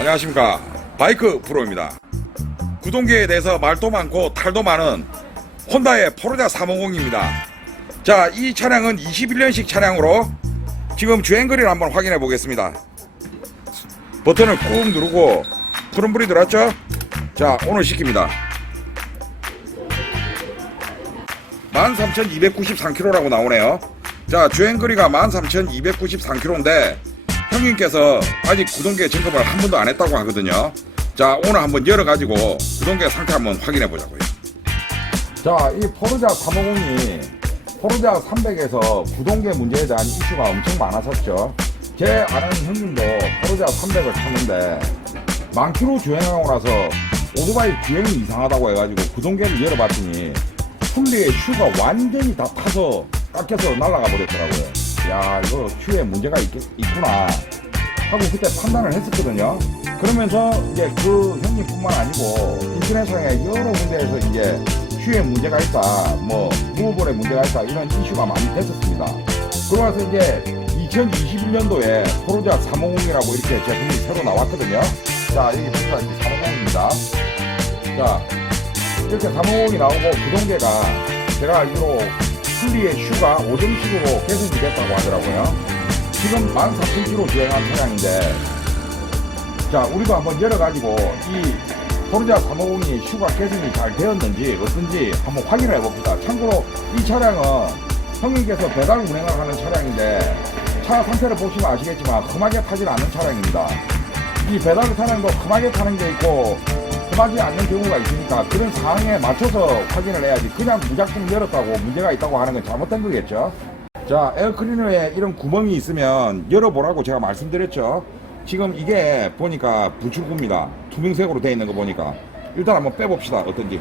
안녕하십니까, 바이크 프로입니다. 구동계에 대해서 말도 많고 탈도 많은 혼다의 포르자 350입니다. 자, 이 차량은 21년식 차량으로 지금 주행거리를 한번 확인해 보겠습니다. 버튼을 꾹 누르고 푸른불이 들어왔죠? 자, 오늘 시킵니다. 13,293km라고 나오네요. 자, 주행거리가 13,293km인데 형님께서 아직 구동계 점검을 한 번도 안 했다고 하거든요. 자, 오늘 한번 열어가지고 구동계 상태 한번 확인해 보자고요. 자, 이 포르자 350이 포르자 300에서 구동계 문제에 대한 이슈가 엄청 많았었죠. 제 아는 형님도 포르자 300을 탔는데 만 킬로 주행하고 나서 오토바이 주행이 이상하다고 해가지고 구동계를 열어봤더니 풀리의 슈가 완전히 다 타서 깎여서 날아가 버렸더라고요. 야, 이거 슈에 문제가 있구나 하고 그때 판단을 했었거든요. 그러면서 이제 그 형님뿐만 아니고 인터넷상에 여러 군데에서 이제 슈에 문제가 있다, 뭐 무브볼에 문제가 있다, 이런 이슈가 많이 됐었습니다. 그러고 나서 이제 2021년도에 포르자 350이라고 이렇게 제품이 새로 나왔거든요. 자, 여기 포르자 350입니다. 자, 이렇게 350이 나오고 구동계가 제가 알기로 풀리의 슈가 오정식으로 개선이 됐다고 하더라고요. 지금 14,000km 주행한 차량인데, 자, 우리도 한번 열어가지고 이 포르자 350이 슈가 개선이 잘 되었는지 어떤지 한번 확인을 해봅시다. 참고로 이 차량은 형님께서 배달 운행을 하는 차량인데 차 상태를 보시면 아시겠지만 험하게 타질 않는 차량입니다. 이 배달 차량도 험하게 타는 게 있고 험하지 않는 경우가 있으니까 그런 상황에 맞춰서 확인을 해야지 그냥 무작정 열었다고 문제가 있다고 하는 건 잘못된 거겠죠. 자, 에어클리너에 이런 구멍이 있으면 열어보라고 제가 말씀드렸죠. 지금 이게 보니까 분출구입니다. 투명색으로 되어 있는 거 보니까 일단 한번 빼봅시다. 어떤지.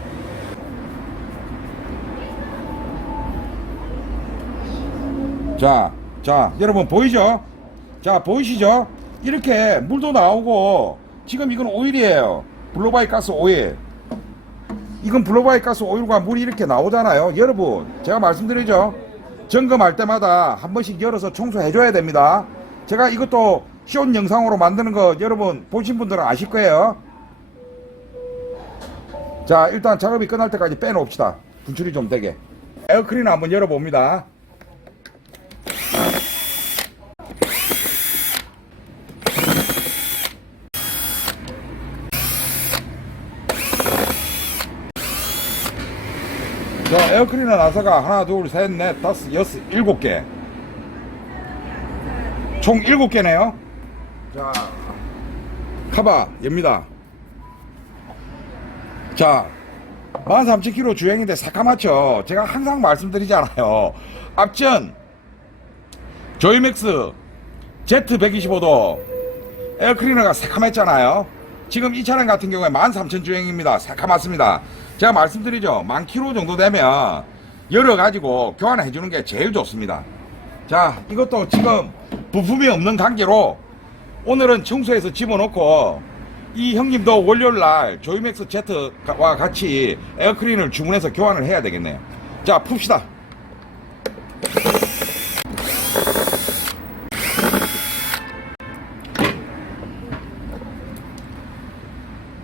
자, 여러분 보이죠? 자, 보이시죠? 이렇게 물도 나오고 지금 이건 오일이에요. 블로바이 가스 오일. 이건 블로바이 가스 오일과 물이 이렇게 나오잖아요. 여러분, 제가 말씀드리죠. 점검할 때마다 한 번씩 열어서 청소해 줘야 됩니다. 제가 이것도 숏 영상으로 만드는 거 여러분 보신 분들은 아실 거예요. 자, 일단 작업이 끝날 때까지 빼놓읍시다. 분출이 좀 되게. 에어클리너 한번 열어봅니다. 자, 에어클리너 나사가 하나, 둘, 셋, 넷, 다섯, 여섯, 일곱 개. 총 7개네요. 자, 카바 엽니다. 자, 13,000km 주행인데 새까맣죠. 제가 항상 말씀드리잖아요. 앞전 조이맥스 Z125도 에어클리너가 새까맸잖아요. 지금 이 차량 같은 경우에 13,000 주행입니다. 새까맣습니다. 제가 말씀드리죠. 10,000km 정도 되면 열어가지고 교환해 주는 게 제일 좋습니다. 자, 이것도 지금 부품이 없는 관계로 오늘은 청소해서 집어넣고 이 형님도 월요일날 조이맥스 Z와 같이 에어클리너를 주문해서 교환을 해야 되겠네요. 자, 풉시다.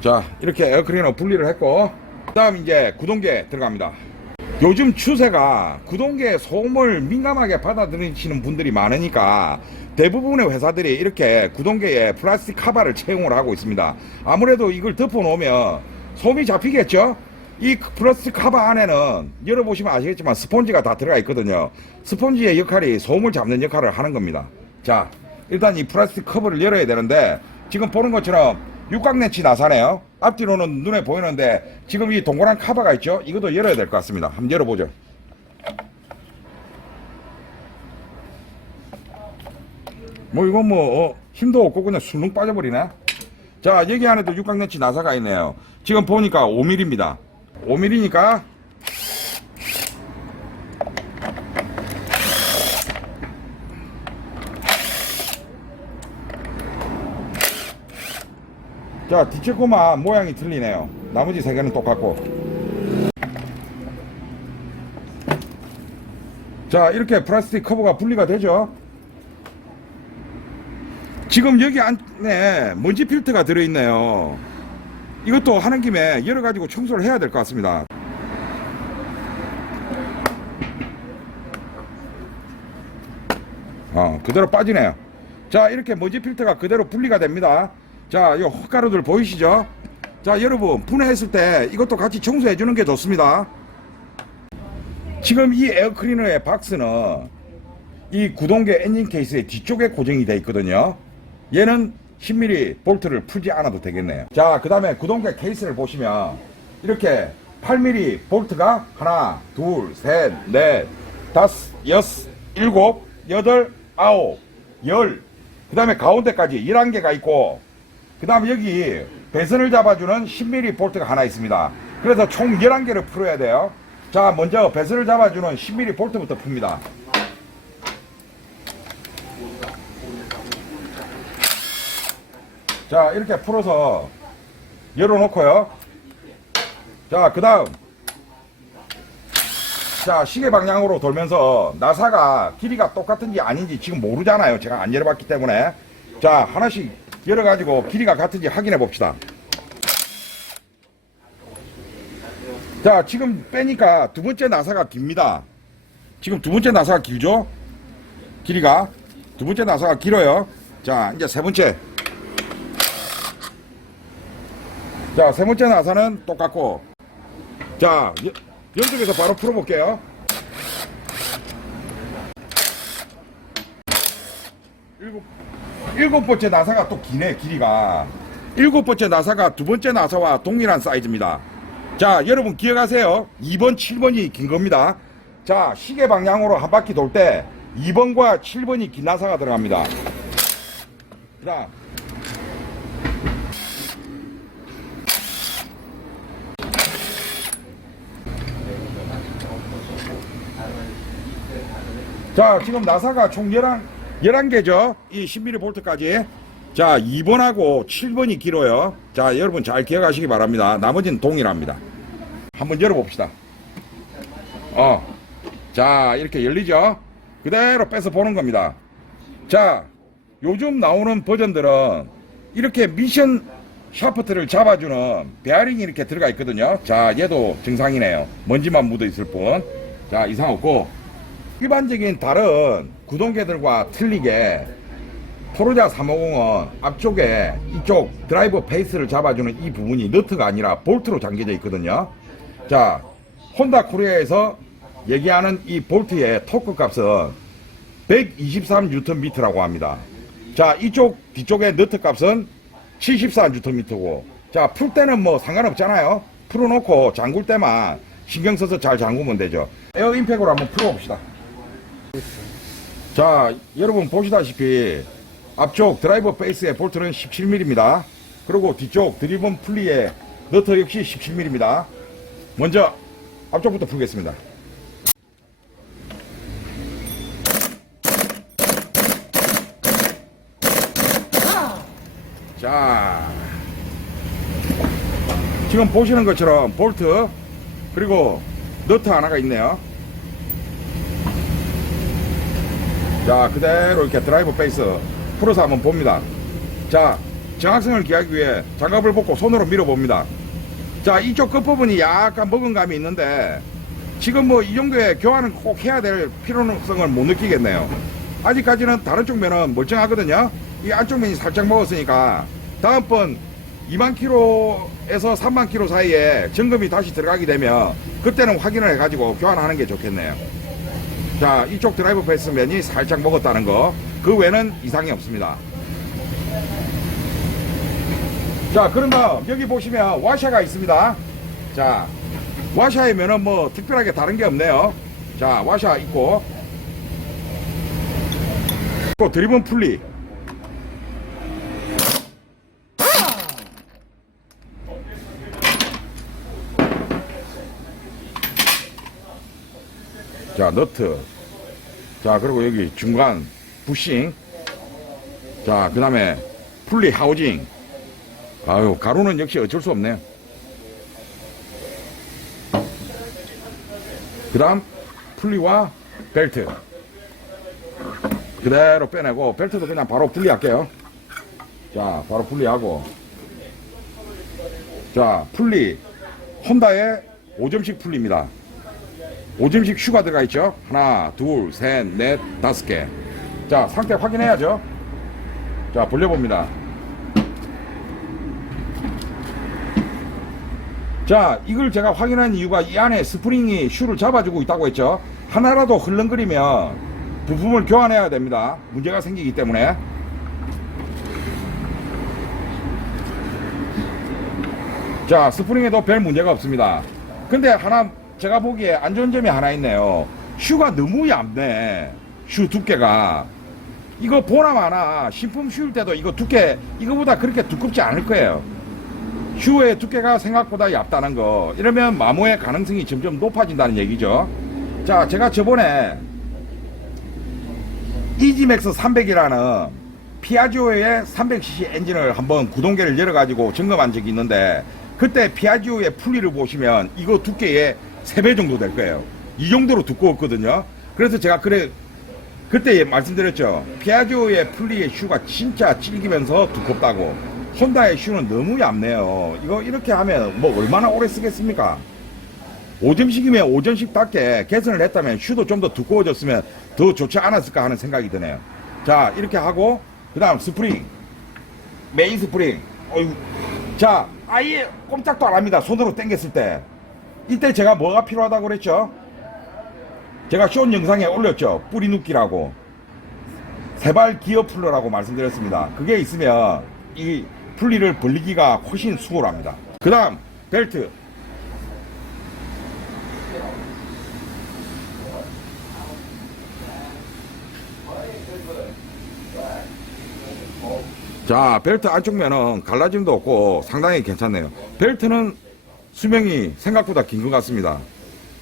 자, 이렇게 에어클리너 분리를 했고 그 다음 이제 구동계 들어갑니다. 요즘 추세가 구동계 소음을 민감하게 받아들이시는 분들이 많으니까 대부분의 회사들이 이렇게 구동계에 플라스틱 카바를 채용을 하고 있습니다. 아무래도 이걸 덮어 놓으면 소음이 잡히겠죠. 이 플라스틱 카바 안에는 열어보시면 아시겠지만 스펀지가 다 들어가 있거든요. 스펀지의 역할이 소음을 잡는 역할을 하는 겁니다. 자, 일단 이 플라스틱 커버를 열어야 되는데 지금 보는 것처럼 육각렌치 나사네요. 앞뒤로는 눈에 보이는데 지금 이 동그란 카바가 있죠. 이것도 열어야 될 것 같습니다. 한번 열어보죠. 뭐 이건 뭐 힘도 없고 그냥 술렁 빠져버리네. 자, 여기 안에도 육각렌치 나사가 있네요. 지금 보니까 5mm입니다 5mm니까 자, 뒤쪽 코만 모양이 틀리네요. 나머지 세 개는 똑같고. 자, 이렇게 플라스틱 커버가 분리가 되죠. 지금 여기 안에 먼지 필터가 들어있네요. 이것도 하는 김에 열어가지고 청소를 해야 될 것 같습니다. 그대로 빠지네요. 자, 이렇게 먼지 필터가 그대로 분리가 됩니다. 자, 요 헛가루들 보이시죠? 자, 여러분 분해했을 때 이것도 같이 청소해 주는 게 좋습니다. 지금 이 에어클리너의 박스는 이 구동계 엔진 케이스의 뒤쪽에 고정이 되어 있거든요. 얘는 10mm 볼트를 풀지 않아도 되겠네요. 자, 그 다음에 구동계 케이스를 보시면 이렇게 8mm 볼트가 하나, 둘, 셋, 넷, 다섯, 여섯, 일곱, 여덟, 아홉, 열. 그 다음에 가운데까지 11개가 있고, 그 다음에 여기 배선을 잡아주는 10mm 볼트가 하나 있습니다. 그래서 총 11개를 풀어야 돼요. 자, 먼저 배선을 잡아주는 10mm 볼트부터 풉니다. 자, 이렇게 풀어서 열어놓고요. 자, 그 다음, 자, 시계 방향으로 돌면서 나사가 길이가 똑같은지 아닌지 지금 모르잖아요. 제가 안 열어봤기 때문에. 자, 하나씩 열어가지고 길이가 같은지 확인해 봅시다. 자, 지금 빼니까 두 번째 나사가 깁니다. 지금 두 번째 나사가 길죠? 길이가. 두 번째 나사가 길어요. 자, 이제 세 번째. 자, 세 번째 나사는 똑같고. 자, 연속해서 바로 풀어볼게요. 일곱 번째 나사가 또 기네, 길이가. 일곱 번째 나사가 두 번째 나사와 동일한 사이즈입니다. 자, 여러분 기억하세요. 2번, 7번이 긴 겁니다. 자, 시계 방향으로 한 바퀴 돌 때 2번과 7번이 긴 나사가 들어갑니다. 그 다음. 자, 지금 나사가 총 11개죠. 이 10mm 볼트까지. 자, 2번하고 7번이 길어요. 자, 여러분 잘 기억하시기 바랍니다. 나머지는 동일합니다. 한번 열어봅시다. 자, 이렇게 열리죠. 그대로 빼서 보는 겁니다. 자, 요즘 나오는 버전들은 이렇게 미션 샤프트를 잡아주는 베어링이 이렇게 들어가 있거든요. 자, 얘도 정상이네요. 먼지만 묻어 있을 뿐. 자, 이상 없고. 일반적인 다른 구동계들과 틀리게 포르자 350은 앞쪽에 이쪽 드라이버 페이스를 잡아주는 이 부분이 너트가 아니라 볼트로 잠겨져 있거든요. 자, 혼다 코리아에서 얘기하는 이 볼트의 토크 값은 123Nm라고 합니다. 자, 이쪽 뒤쪽의 너트 값은 74Nm고, 자, 풀 때는 뭐 상관없잖아요. 풀어놓고 잠글 때만 신경 써서 잘 잠그면 되죠. 에어 임팩으로 한번 풀어봅시다. 자, 여러분 보시다시피 앞쪽 드라이버 페이스의 볼트는 17mm입니다. 그리고 뒤쪽 드리븐 풀리의 너트 역시 17mm입니다. 먼저 앞쪽부터 풀겠습니다. 자, 지금 보시는 것처럼 볼트 그리고 너트 하나가 있네요. 자, 그대로 이렇게 드라이버 페이스 풀어서 한번 봅니다. 자, 정확성을 기하기 위해 장갑을 벗고 손으로 밀어봅니다. 자, 이쪽 끝부분이 약간 먹은 감이 있는데 지금 뭐 이 정도의 교환을 꼭 해야 될 필요성을 못 느끼겠네요. 아직까지는 다른 쪽 면은 멀쩡하거든요. 이 안쪽 면이 살짝 먹었으니까 다음번 2만 킬로에서 3만 킬로 사이에 점검이 다시 들어가게 되면 그때는 확인을 해가지고 교환하는 게 좋겠네요. 자, 이쪽 드라이버 페이스 면이 살짝 먹었다는 거, 그 외에는 이상이 없습니다. 자, 그런 다음 여기 보시면 와샤가 있습니다. 자, 와샤의 면은 뭐 특별하게 다른 게 없네요. 자, 와샤 있고, 또 드리븐 풀리. 자, 너트. 자, 그리고 여기 중간 부싱. 자, 그 다음에 풀리 하우징. 아유, 가루는 역시 어쩔 수 없네요. 그 다음 풀리와 벨트 그대로 빼내고, 벨트도 그냥 바로 분리할게요. 자, 바로 분리하고. 자, 풀리. 혼다의 5점씩 풀리입니다. 5점씩 슈가 들어가 있죠? 하나, 둘, 셋, 넷, 5개. 자, 상태 확인해야죠. 자, 벌려봅니다. 자, 이걸 제가 확인한 이유가 이 안에 스프링이 슈를 잡아주고 있다고 했죠. 하나라도 흘렁거리면 부품을 교환해야 됩니다. 문제가 생기기 때문에. 자, 스프링에도 별 문제가 없습니다. 근데 하나 제가 보기에 안 좋은 점이 하나 있네요. 슈가 너무 얇네. 슈 두께가. 이거 보나마나 신품 슈일 때도 이거 두께 이거보다 그렇게 두껍지 않을 거예요. 슈의 두께가 생각보다 얇다는 거. 이러면 마모의 가능성이 점점 높아진다는 얘기죠. 자, 제가 저번에 이지맥스 300이라는 피아지오의 300cc 엔진을 한번 구동계를 열어가지고 점검한 적이 있는데, 그때 피아지오의 풀리를 보시면 이거 두께의 3배 정도 될 거예요. 이 정도로 두꺼웠거든요. 그래서 제가 그때 말씀드렸죠. 피아지오의 풀리의 슈가 진짜 질기면서 두껍다고. 혼다의 슈는 너무 얇네요. 이거 이렇게 하면 뭐 얼마나 오래 쓰겠습니까? 5점씩이면 5점씩답게 개선을 했다면 슈도 좀 더 두꺼워졌으면 더 좋지 않았을까 하는 생각이 드네요. 자, 이렇게 하고 그 다음 스프링, 메인 스프링. 자, 아예 꼼짝도 안 합니다. 손으로 당겼을 때. 이때 제가 뭐가 필요하다고 그랬죠? 제가 쇼 영상에 올렸죠. 뿌리 눕기라고, 세발 기어 풀러라고 말씀드렸습니다. 그게 있으면 이 풀리를 벌리기가 훨씬 수월합니다. 그 다음 벨트. 자, 벨트 안쪽 면은 갈라짐도 없고 상당히 괜찮네요. 벨트는 수명이 생각보다 긴 것 같습니다.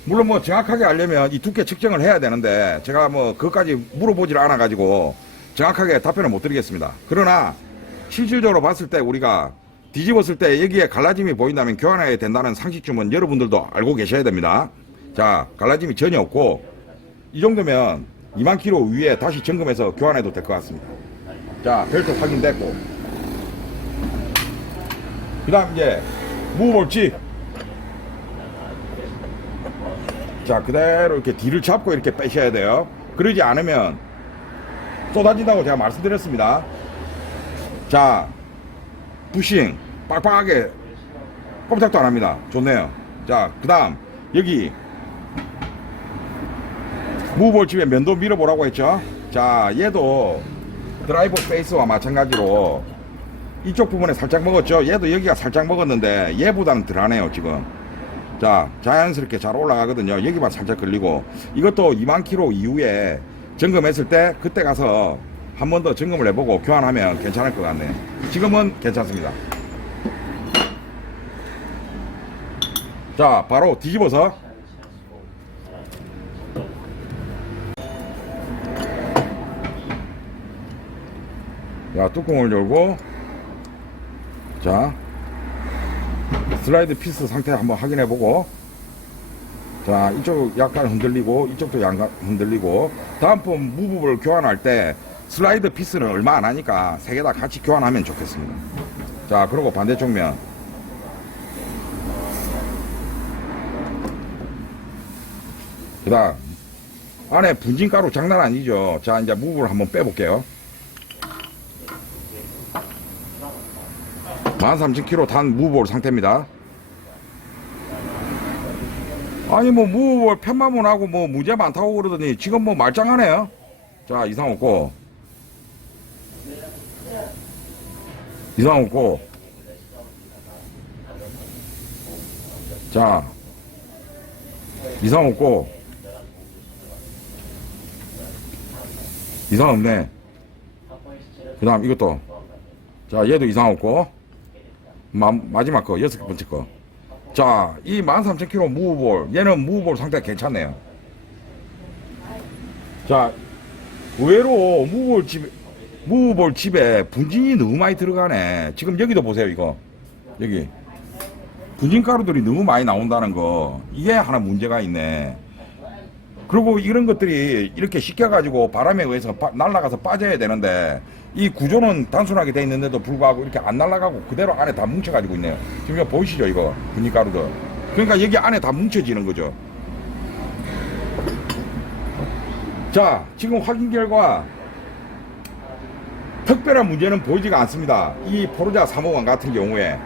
물론 뭐 정확하게 알려면 이 두께 측정을 해야 되는데 제가 뭐 그것까지 물어보질 않아 가지고 정확하게 답변을 못 드리겠습니다. 그러나 실질적으로 봤을 때 우리가 뒤집었을 때 여기에 갈라짐이 보인다면 교환해야 된다는 상식쯤은 여러분들도 알고 계셔야 됩니다. 자, 갈라짐이 전혀 없고 이 정도면 2만 킬로 위에 다시 점검해서 교환해도 될 것 같습니다. 자, 벨트 확인됐고, 그 다음 이제 무볼지. 자, 그대로 이렇게 뒤를 잡고 이렇게 빼셔야 돼요. 그러지 않으면 쏟아진다고 제가 말씀드렸습니다. 자, 부싱 빡빡하게 꼼짝도 안 합니다. 좋네요. 자, 그 다음 여기 무볼집에 면도 밀어보라고 했죠. 자, 얘도 드라이버 페이스와 마찬가지로 이쪽 부분에 살짝 먹었죠. 얘도 여기가 살짝 먹었는데 얘보다는 덜하네요 지금. 자, 자연스럽게 잘 올라가거든요. 여기만 살짝 걸리고. 이것도 2만 킬로 이후에 점검했을 때 그때 가서 한 번 더 점검을 해보고 교환하면 괜찮을 것 같네요. 지금은 괜찮습니다. 자, 바로 뒤집어서 자, 뚜껑을 열고, 자, 슬라이드 피스 상태 한번 확인해 보고, 자, 이쪽 약간 흔들리고 이쪽도 약간 흔들리고. 다음번 무브를 교환할 때 슬라이드 피스는 얼마 안 하니까 3개 다 같이 교환하면 좋겠습니다. 자, 그리고 반대쪽 면. 그 다음 안에 분진가루 장난 아니죠. 자, 이제 무브를 한번 빼볼게요. 13,000kg 단 무브볼 상태입니다. 아니 뭐 무브볼 편마문 하고 뭐 문제 많다고 그러더니 지금 뭐 말짱하네요. 자, 이상 없고, 이상 없고. 자, 이상 없고, 이상 없네. 그 다음 이것도. 자, 얘도 이상 없고. 마지막 거, 6번째 거. 자, 이 13,000kg 무브볼, 얘는 무브볼 상태가 괜찮네요. 자, 의외로 무브볼 집에 분진이 너무 많이 들어가네. 지금 여기도 보세요, 이거. 여기. 분진가루들이 너무 많이 나온다는 거. 이게 하나 문제가 있네. 그리고 이런 것들이 이렇게 식혀가지고 바람에 의해서 날아가서 빠져야 되는데, 이 구조는 단순하게 돼 있는데도 불구하고 이렇게 안 날아가고 그대로 안에 다 뭉쳐가지고 있네요. 지금 이거 보이시죠, 이거 분리가루도. 그러니까 여기 안에 다 뭉쳐지는 거죠. 자, 지금 확인 결과 특별한 문제는 보이지가 않습니다. 이 포르자 350 같은 경우에.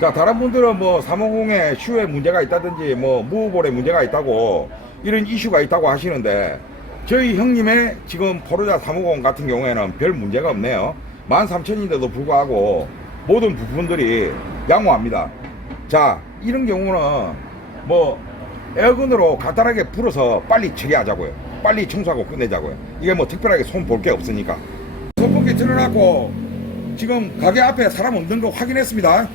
자, 다른 분들은 뭐 350에 슈에 문제가 있다든지 뭐 무브볼에 문제가 있다고 이런 이슈가 있다고 하시는데, 저희 형님의 지금 포르자 350 같은 경우에는 별 문제가 없네요. 13,000인데도 불구하고 모든 부품들이 양호합니다. 자, 이런 경우는 뭐 에어건으로 간단하게 불어서 빨리 처리하자고요. 빨리 청소하고 끝내자고요. 이게 뭐 특별하게 손 볼 게 없으니까. 선풍기 틀어놨고 지금 가게 앞에 사람 없는 거 확인했습니다.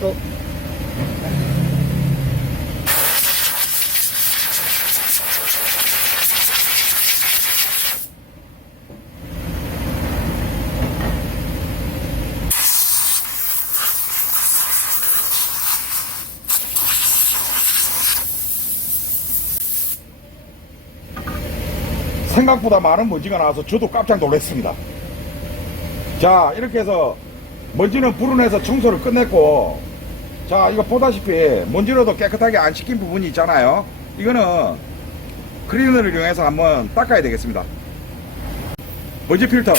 또 생각보다 많은 먼지가 나와서 저도 깜짝 놀랐습니다. 자, 이렇게 해서 먼지는 불어내서 청소를 끝냈고, 자, 이거 보다시피 먼지로도 깨끗하게 안 씻긴 부분이 있잖아요. 이거는 클리너를 이용해서 한번 닦아야 되겠습니다. 먼지 필터.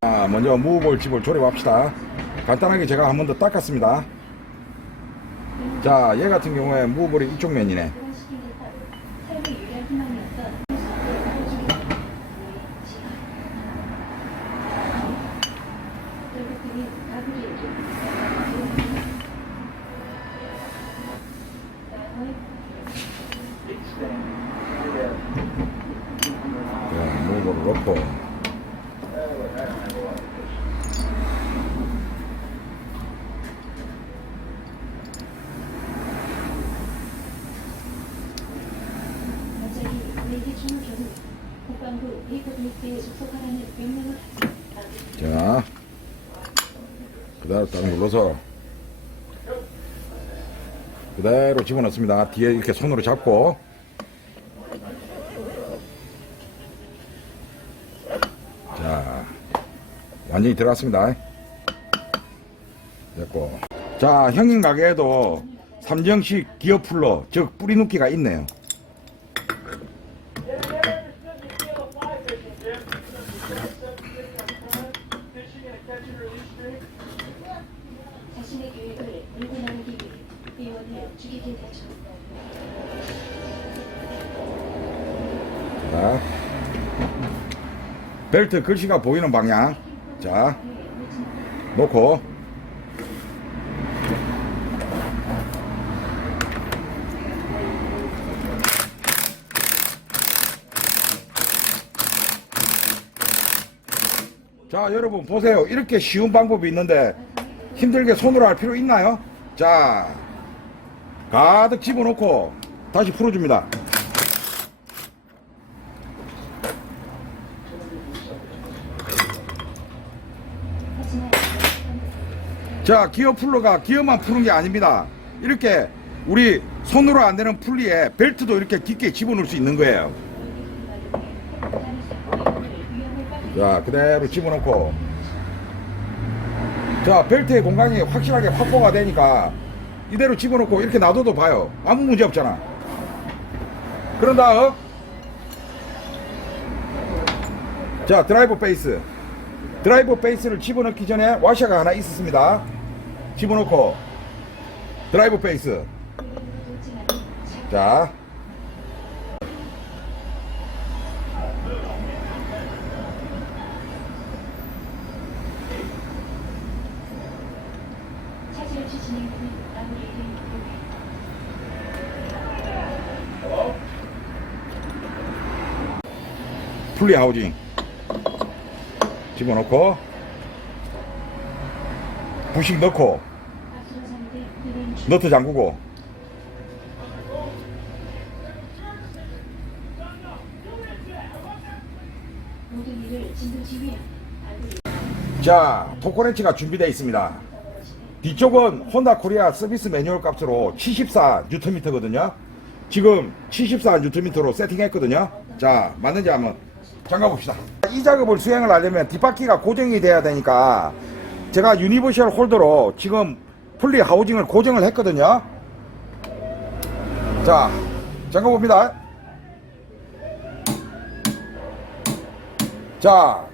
자, 먼저 무브볼 집을 조립합시다. 간단하게 제가 한 번 더 닦았습니다. 자, 얘 같은 경우에 무브볼이 이쪽 면이네. 자, 무브볼을 넣고 자, 그대로 딱 눌러서 그대로 집어넣습니다. 뒤에 이렇게 손으로 잡고. 자, 완전히 들어갔습니다. 됐고. 자, 형님 가게에도 삼정식 기어 풀러, 즉 뿌리 눕기가 있네요. 자신의 계획을 밀고 나가기 위해 의원을 죽이게 되죠. 자, 벨트 글씨가 보이는 방향. 자, 놓고. 자, 여러분 보세요. 이렇게 쉬운 방법이 있는데 힘들게 손으로 할 필요 있나요? 자, 가득 집어넣고 다시 풀어줍니다. 자, 기어 풀러가 기어만 푸는 게 아닙니다. 이렇게 우리 손으로 안 되는 풀리에 벨트도 이렇게 깊게 집어넣을 수 있는 거예요. 자, 그대로 집어넣고. 자, 벨트의 공간이 확실하게 확보가 되니까 이대로 집어넣고 이렇게 놔둬도 봐요. 아무 문제 없잖아. 그런 다음 자, 드라이버 베이스. 드라이버 베이스를 집어넣기 전에 와셔가 하나 있었습니다. 집어넣고 드라이버 베이스. 자, 차질 진행 후 마무리된 풀리 하우징 집어넣고 부식 넣고 앞선 상대 이번 주 너트 잠그고. 모든 일을 진두지 위한 발굴 자, 토크렌치가 준비되어 있습니다. 뒤쪽은 혼다 코리아 서비스 매뉴얼 값으로 74Nm거든요. 지금 74Nm로 세팅했거든요. 자, 맞는지 한번 잠가 봅시다. 이 작업을 수행을 하려면 뒷바퀴가 고정이 돼야 되니까 제가 유니버셜 홀더로 지금 풀리 하우징을 고정을 했거든요. 자, 잠가 봅니다. 자,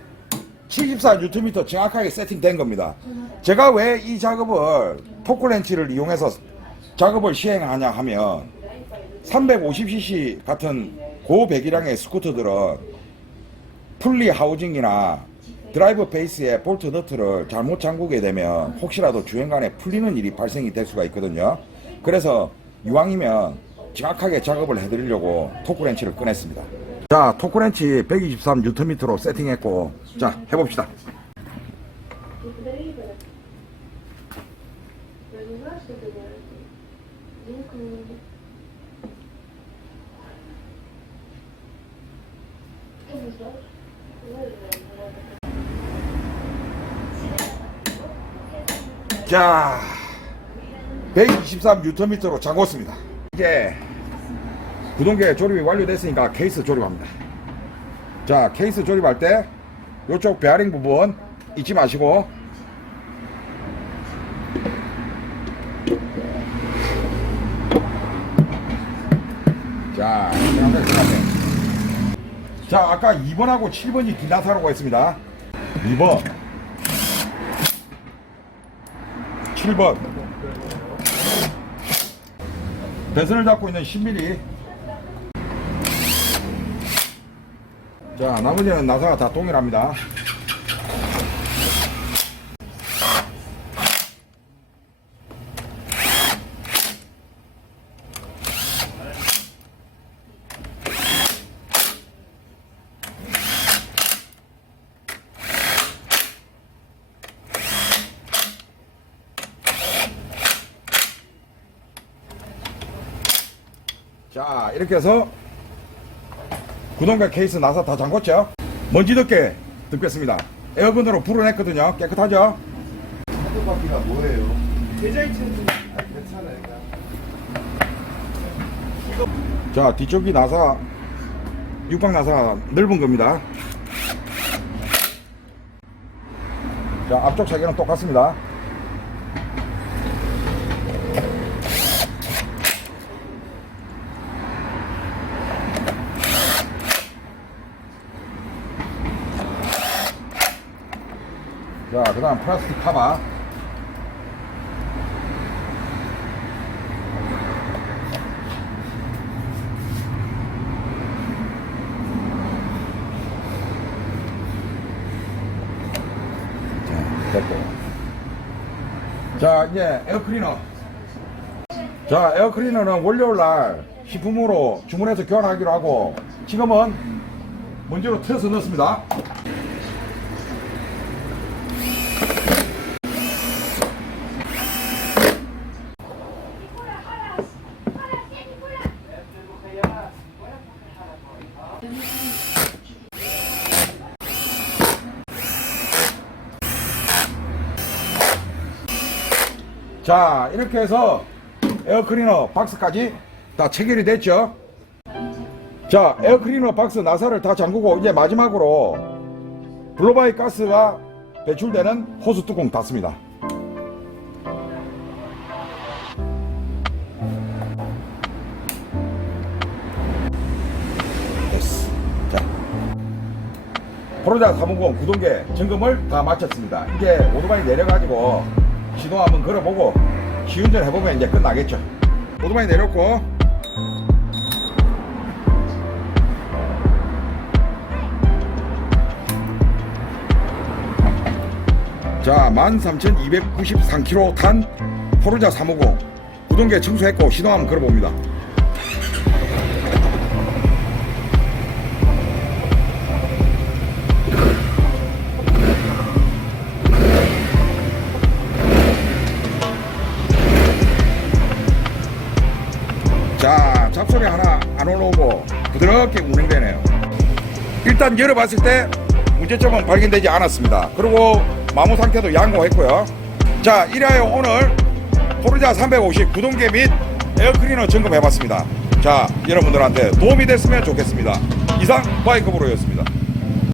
74Nm 정확하게 세팅된 겁니다. 제가 왜 이 작업을 토크렌치를 이용해서 작업을 시행하냐 하면 350cc 같은 고배기량의 스쿠터들은 풀리 하우징이나 드라이버 베이스에 볼트 너트를 잘못 잠그게 되면 혹시라도 주행간에 풀리는 일이 발생이 될 수가 있거든요. 그래서 이왕이면 정확하게 작업을 해드리려고 토크렌치를 꺼냈습니다. 자, 토크렌치 123Nm로 세팅했고, 자, 해봅시다. 자, 123Nm로 잠궜습니다. 이제 구동계 조립이 완료됐으니까 케이스 조립합니다. 자, 케이스 조립할 때 이쪽 베어링 부분 잊지 마시고 자, 자, 아까 2번하고 7번이 기나사로가 있습니다. 2번 7번 배선을 잡고 있는 10mm. 자, 나머지는 나사가 다 동일합니다. 자, 이렇게 해서 구동계 케이스 나사 다 잠궜죠? 먼지 덮개 덮겠습니다. 에어건으로 불어냈거든요. 깨끗하죠? 바퀴가 뭐예요? 계좌이체는 괜찮아요. 자, 뒤쪽이 나사 육각 나사가 넓은 겁니다. 자, 앞쪽 세 개는 똑같습니다. 자, 그 다음 플라스틱 카바. 자, 됐고. 자, 이제 에어클리너. 자, 에어클리너는 월요일날 시품으로 주문해서 교환하기로 하고 지금은 먼지로 트여서 넣습니다. 자, 이렇게 해서 에어클리너 박스까지 다 체결이 됐죠. 자, 에어클리너 박스 나사를 다 잠그고 이제 마지막으로 블로바이 가스가 배출되는 호스 뚜껑 닫습니다. 포르자 350 구동계 점검을 다 마쳤습니다. 이제 오토바이 내려가지고 시동 한번 걸어보고 시운전 해보면 이제 끝나겠죠. 오토바이 내렸고 자 13,293km 탄 포르자 350 구동계 청소했고 시동 한번 걸어봅니다. 자 잡소리 하나 안 올라오고 부드럽게 운행되네요. 일단 열어봤을 때 문제점은 발견되지 않았습니다. 그리고 마모 상태도 양호했고요. 자 이래요 오늘 포르자 350 구동계 및 에어클리너 점검해봤습니다. 자 여러분들한테 도움이 됐으면 좋겠습니다. 이상 바이크브로였습니다.